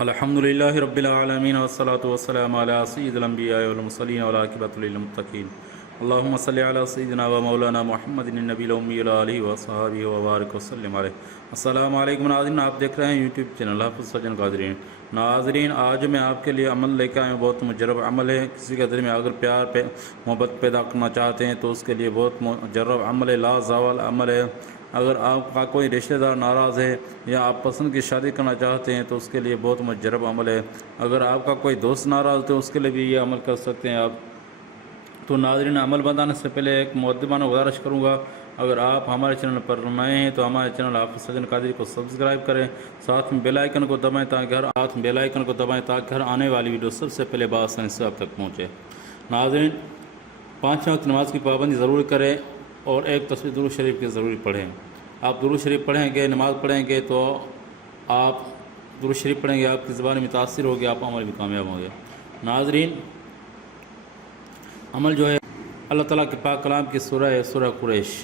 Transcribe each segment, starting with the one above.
الحمدللہ رب العالمین والصلاة والسلام علی سید الانبیاء والمرسلین والعاقبۃ للمتقین اللہم صلی علی سیدنا و مولانا محمد النبی الامی علیہ وصحبہ وبارک وسلم علیہ۔ السلام علیکم ناظرین، آپ دیکھ رہے ہیں یوٹیوب چینل حافظ سجن قادری۔ ناظرین، آج میں آپ کے لیے عمل لے کے آئے ہوں، بہت مجرب عمل ہے۔ کسی کے دل میں اگر پیار محبت پیدا کرنا چاہتے ہیں تو اس کے لیے بہت مجرب عمل ہے، لا زوال عمل ہے۔ اگر آپ کا کوئی رشتہ دار ناراض ہے یا آپ پسند کی شادی کرنا چاہتے ہیں تو اس کے لیے بہت مجرب عمل ہے۔ اگر آپ کا کوئی دوست ناراض ہے تو اس کے لیے بھی یہ عمل کر سکتے ہیں آپ۔ تو ناظرین، عمل بتانے سے پہلے ایک مؤدبانہ گزارش کروں گا، اگر آپ ہمارے چینل پر نئے ہیں تو ہمارے چینل حافظ سجن قادری کو سبسکرائب کریں، ساتھ میں بیل آئیکن کو دبائیں تاکہ ہر آنے والی ویڈیو سب سے پہلے بآسانی سے آپ تک پہنچے۔ ناظرین، 5 وقت نماز کی پابندی ضرور کریں اور ایک تصویر درود شریف کی ضروری پڑھیں۔ آپ درود شریف پڑھیں گے، نماز پڑھیں گے تو آپ درود شریف پڑھیں گے، آپ کی زبان متاثر ہوگی، آپ عمل بھی کامیاب ہوں گے۔ ناظرین، عمل جو ہے اللہ تعالیٰ کے پاک کلام کی سورہ ہے، سورہ قریش۔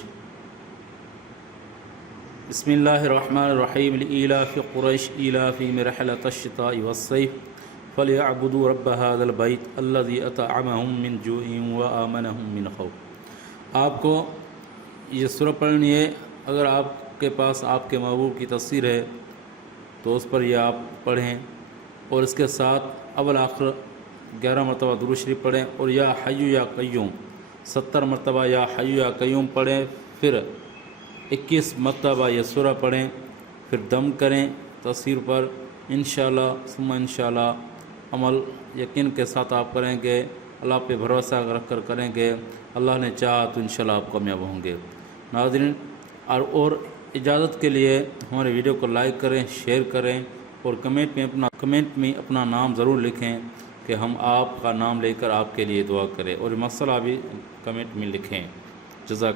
بسم اللہ الرحمن الرحیم، لإیلاف قریش ایلافہم رحلۃ الشتاء والصیف فلیعبدوا رب ھذا البیت الذی اطعمہم من جوع وآمنہم من خوف۔ آپ کو یہ سورہ پڑھنی ہے۔ اگر آپ کے پاس آپ کے محبوب کی تصویر ہے تو اس پر یہ آپ پڑھیں، اور اس کے ساتھ اول آخر 11 مرتبہ درود شریف پڑھیں، اور یا حی یا قیوم 70 مرتبہ یا حی یا قیوم پڑھیں، پھر 21 مرتبہ یہ سورہ پڑھیں، پھر دم کریں تصویر پر۔ انشاءاللہ ثم انشاءاللہ عمل یقین کے ساتھ آپ کریں گے، اللہ پہ بھروسہ رکھ کر کریں گے، اللہ نے چاہا تو انشاءاللہ آپ کامیاب ہوں گے۔ ناظرین، اور اجازت کے لیے ہمارے ویڈیو کو لائک کریں، شیئر کریں، اور کمنٹ میں اپنا نام ضرور لکھیں کہ ہم آپ کا نام لے کر آپ کے لیے دعا کریں، اور مسئلہ بھی کمنٹ میں لکھیں۔ جزاک اللہ۔